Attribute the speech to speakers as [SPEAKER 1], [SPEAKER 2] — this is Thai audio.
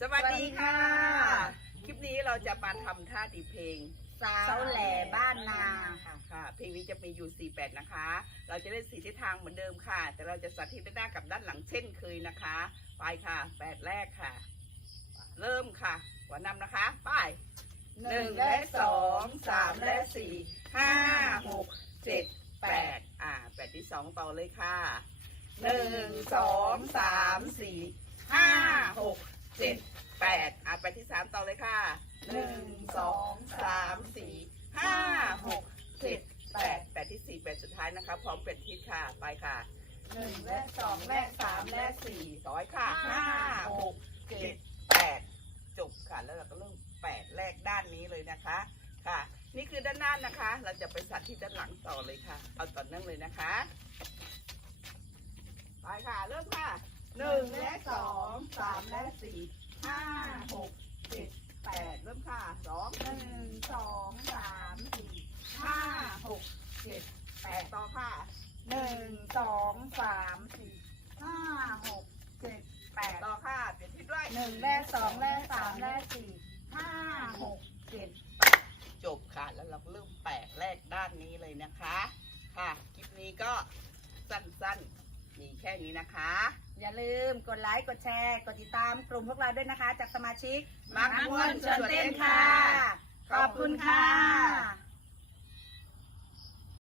[SPEAKER 1] สวัสดีค่ะ คลิปนี้เราจะมาทำท่าตีเพลง
[SPEAKER 2] สาวแหล่บ้านนาค่ะ
[SPEAKER 1] ค่ะ เพลงนี้จะมีอยู่4แปดนะคะ เราจะเล่นสีทิศทางเหมือนเดิมค่ะ แต่เราจะสาธิตด้านหน้ากับด้านหลังเช่นเคยนะคะ ไปค่ะแปดแรกค่ะ เริ่มค่ะหัวนำนะคะไปหนึ่งและสองสามและสี่ห้าหกเจ็ดแปดอ่าแปดที่สองต่อเลยค่ะหนึ่งสองสามสี่ห้าหก เจ็ดแปดอ่าแปที่สามต่อเลยค่ะหนึ่งสองสามสี่ห้าหกเจ็ดแปดแปดที่สี่แปดสุดท้ายนะคะ พร้อมเป็ดทิศค่ะไปค่ะหนึ่งและสองและสามและสี่ต่อยค่ะห้าหกเจ็ดแปดจบค่ะ แล้วเราก็เริ่มแปดแรกด้านนี้เลยนะคะค่ะ นี่คือด้านหน้านะคะ เราจะไปสัตว์ที่ด้านหลังต่อเลยค่ะ เอาต่อเนื่องเลยนะคะ ไปค่ะ เริ่มค่ะหนึ่งและสอง สามและสี่ห้าหกเจ็ดแปดเริ่มค่ะสอง
[SPEAKER 2] หนึ่งสองสามสี่
[SPEAKER 1] ห้าหกเจ็ดแปดต่อค่ะ
[SPEAKER 2] หนึ่งสองสามสี่ห้าหกเจ็ดแปด
[SPEAKER 1] ต่อค่ะเปลี่ยนทิศด้วย
[SPEAKER 2] หนึ่งและสองและสามและสี่ห้าหกเจ็ด
[SPEAKER 1] จบค่ะแล้วเราก็เริ่มแปดแรกด้านนี้เลยนะคะ ค่ะคลิปนี้ก็สั้นๆ มีแค่นี้นะคะ
[SPEAKER 2] อย่าลืมกดไลค์กดแชร์ กดติดตามกลุ่มพวกเราด้วยนะคะ จากสมาชิก
[SPEAKER 1] มักม่วนชวนเต้นค่ะ
[SPEAKER 2] ขอบคุณค่ะ